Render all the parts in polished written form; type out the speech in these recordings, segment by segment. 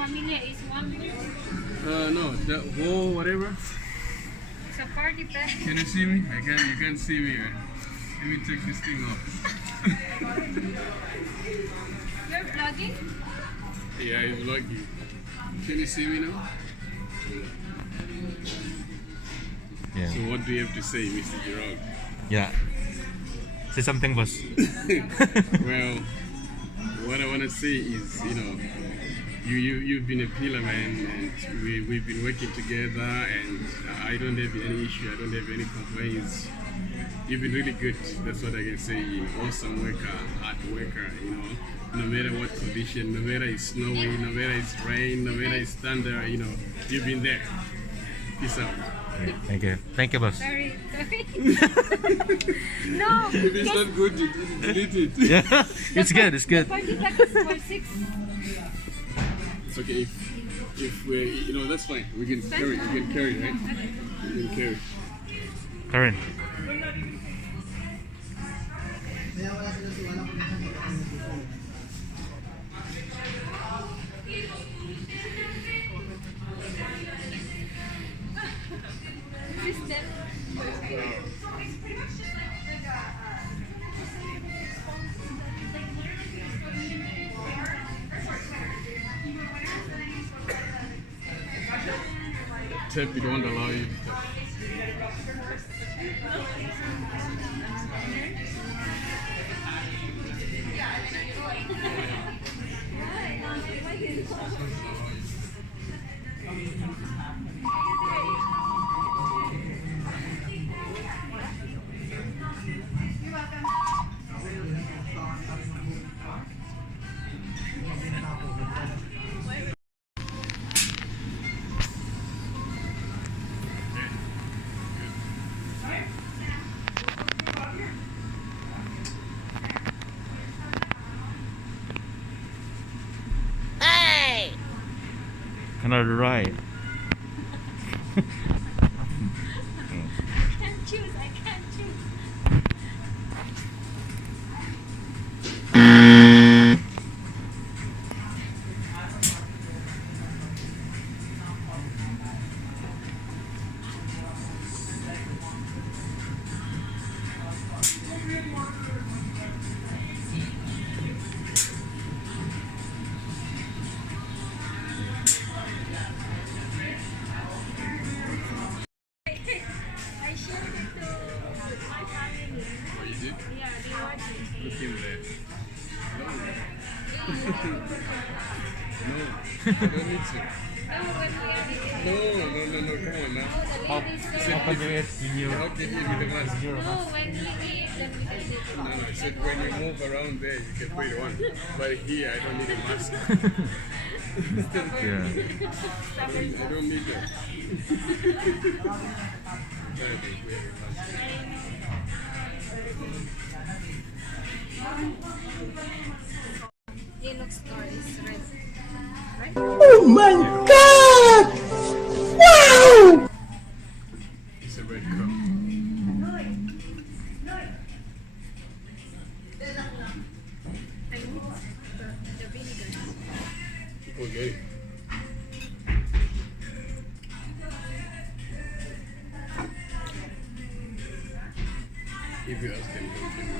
familia is one. No, the whole whatever. It's a party pack. Can you see me? You can't see me. Man. Let me take this thing off. You're vlogging? Yeah, I'm vlogging. Can you see me now? Yeah. So what do you have to say, Mr. Gerald? Yeah. Say something, boss. Well, what I want to say is, you've been a pillar, man, and we've been working together, and I don't have any issue, I don't have any complaints. You've been really good, that's what I can say. Awesome worker, hard worker, no matter what condition, no matter it's snowy, no matter it's rain, no matter it's thunder, you've been there. Peace out. Thank you. Thank you, boss. Sorry. No. If it's not good, delete it. Yeah, it's good. It's good. Party pack is for 6. It's okay if we, that's fine. We can carry, right? We can carry. Karen. System. Tap, we don't allow you to tap. Another ride. I can't choose. I can't choose. I shared it to my family. Oh, you did? Yeah, they watch it. Look him there. No, I don't need to. No, when we are eating. No, come on now. No, the ladies Sit don't. How can you eat in your How can you be the mask? No, when we eat, then we can sit. No, I said when you move around there, you can put it on. But here, I don't need a mask. yeah. I don't need that. Yellow store is red. Right? Oh my God! Wow! It's a red cup. I need the vinegar. People get it. If you ask them, they'll give you.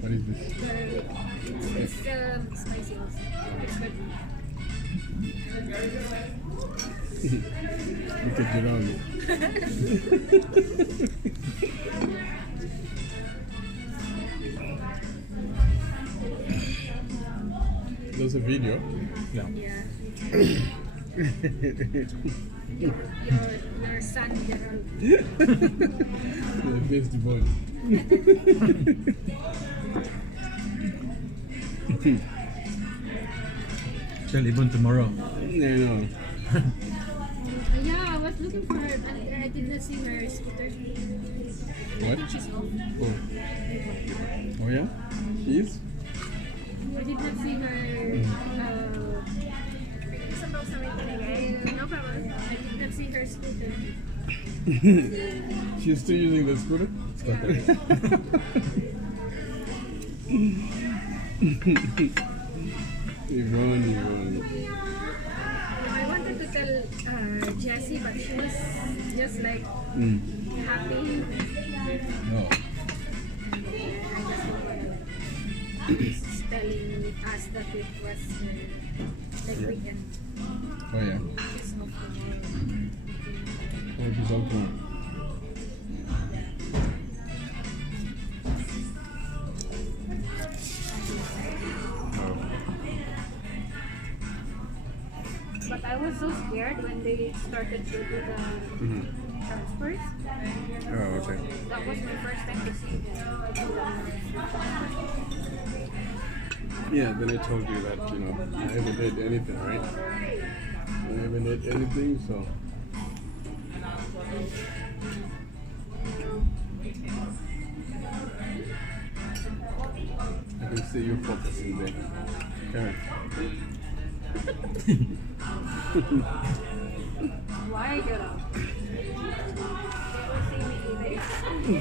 What is this? It's spicy also. It's good. Look at Geraldo. There's a video. Yeah. Yeah. Your son, Gerald. The best boy. Shall even tomorrow. No. Yeah, I was looking for her, but I did not see her scooter. What? She's off. Oh. Oh yeah? She is? I did not see her. No problem. I did not see her scooter. She's still using the scooter? Yvonne. I wanted to tell Jessie, but she was just like happy. No. She's telling us that it was like weekend. Oh yeah. She's off tomorrow. Oh, she's on tomorrow. But I was so scared when they started to do the transfers. Oh, okay. That was my first time to see them. Yeah, then I told you that, you know, I haven't did anything, right? I haven't did anything, so. I can see you focusing there. Karen. Why, girl? They will see me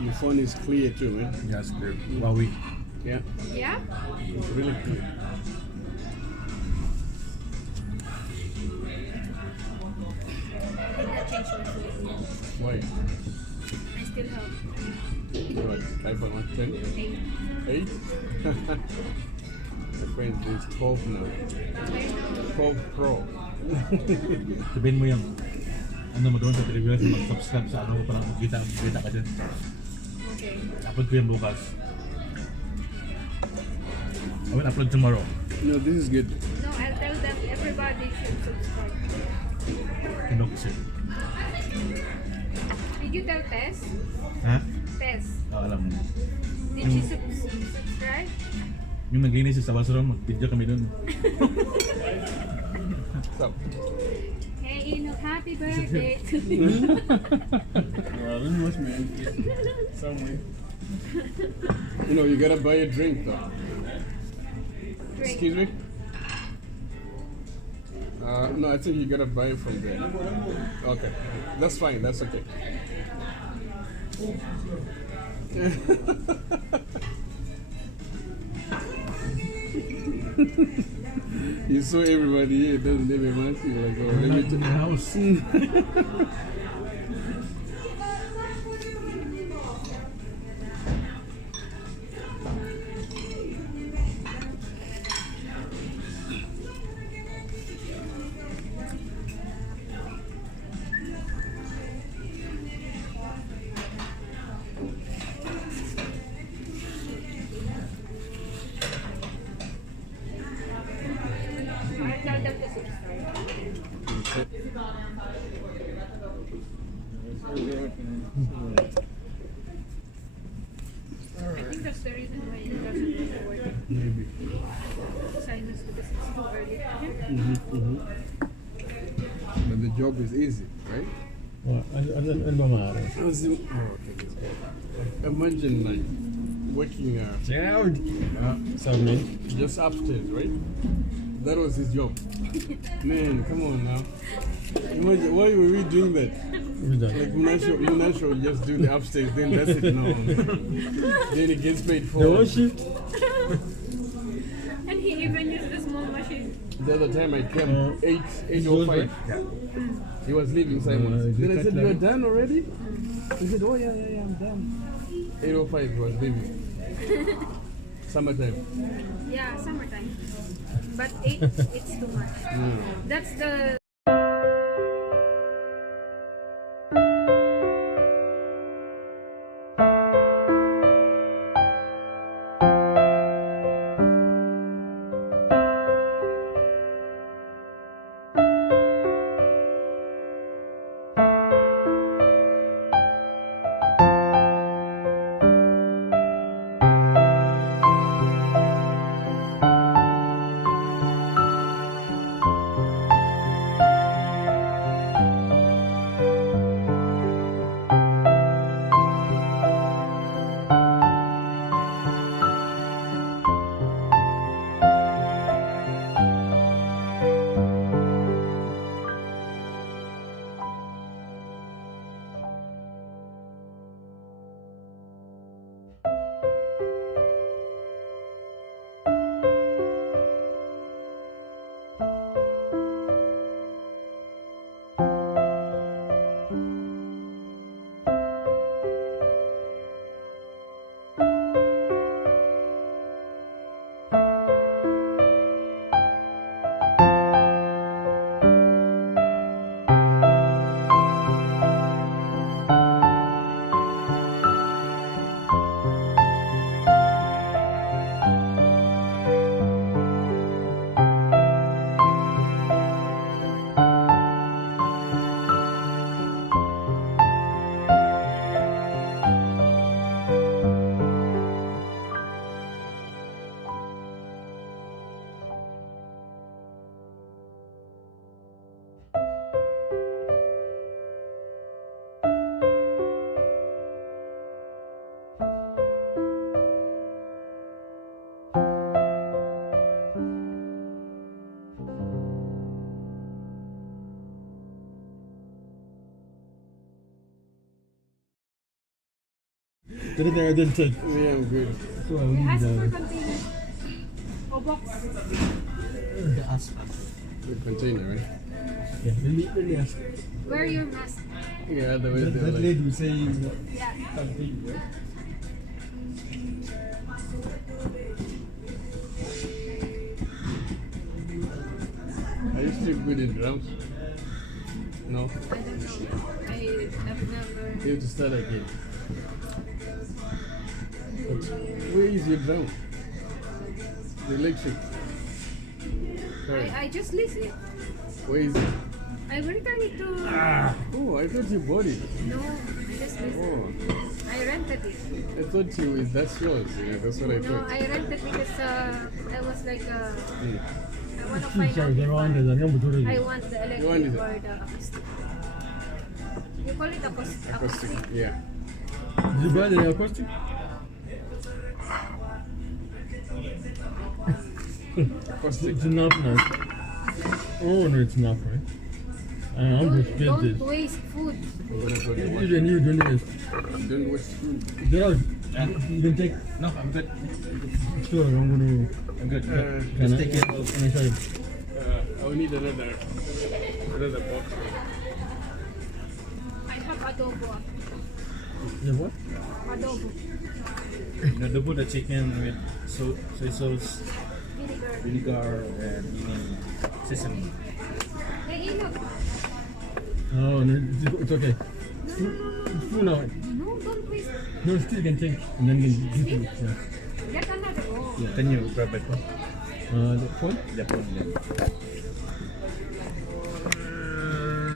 Your phone is clear too, man. Yes, clear. Huawei. Yeah, Yeah? it's really clear. I did not change my phone. Why? I still have What? iPhone what? 10? 8. 8? My friend is 12 now. 12 Pro. Sabihin mo yung ano mo doon sa Pilipinas mag-subscribe sa ano para magkita ka dyan. Okay. Upload ko yan bukas. I will upload tomorrow. No, this is good. No, I'll tell them everybody should subscribe. Kinoksin. Did you tell Tess? Ha? Tess, Alam mo. did she subscribe? Yung naglinis sa Basro, mag-video kami doon. So, Hey, Enoch, happy birthday to me. well, this must be somewhere. You know, you gotta buy a drink though. Excuse me? No, I think you gotta buy it from there. Okay, that's fine, that's okay. You saw everybody here, it doesn't even matter. You're like, oh, let me In the house. I'll tell them to subscribe. I think that's the reason why he doesn't really work. Maybe. Sinus, because it's too early for him. But the job is easy, right? Ano ba maaari? Oh, okay, that's good. Imagine like working just upstairs, right? That was his job. Man, come on now. Imagine, why were we doing that? Like Munasho will just do the upstairs, then that's it. No, then he gets paid for And he even used the small machine. The other time I came, 8:05. He was leaving Simon. Then I said, "You're done already?" He said, "Oh yeah, I'm done." 8:05 he was leaving. Summertime. Yeah, summertime. But 8, it's too much. That's the Did I didn't touch. Yeah, I'm good. So I will Ask need for container. O box. the ask. The container, right? Yeah, let me ask. Wear your mask. Yeah, the way That they're like, lady was saying Yeah. something, right? are you still good in drums? No? I don't know. I've never. You have to start again. But where is your drum? The electric. Sorry. I just leased it. Where is it? I will return it to. Oh, I thought you bought it. No, I just leased it. Oh, I rented it. I thought you that's yours. Yeah, that's what I No, thought. I rented because I was like Hmm. I want to find out Sorry, if they're on there. I'm I going want the You electric want it? or the acoustic. You call it acoustic? Acoustic. Yeah. Did you buy the acoustic? Acoustic. It's enough now. Oh no, it's enough, right? I'm just Don't get this. waste food. I'm gonna go to work. Even you doing this. Don't waste food. Gerald, you can take. No, I'm good. Sure, I'm gonna. I'm good. Can I take it? Can I show you? I'll need another box. I have adobo. Yeah, what? Adobo. Nando the chicken with soy sauce, Vinegar. vinegar, and sesame. Hey, look. Oh, no, it's okay. No, Full now. no, don't waste. No, still can take. And then you can give it. Yeah. Get another. Oh. Can you grab it? The phone? The phone, yeah.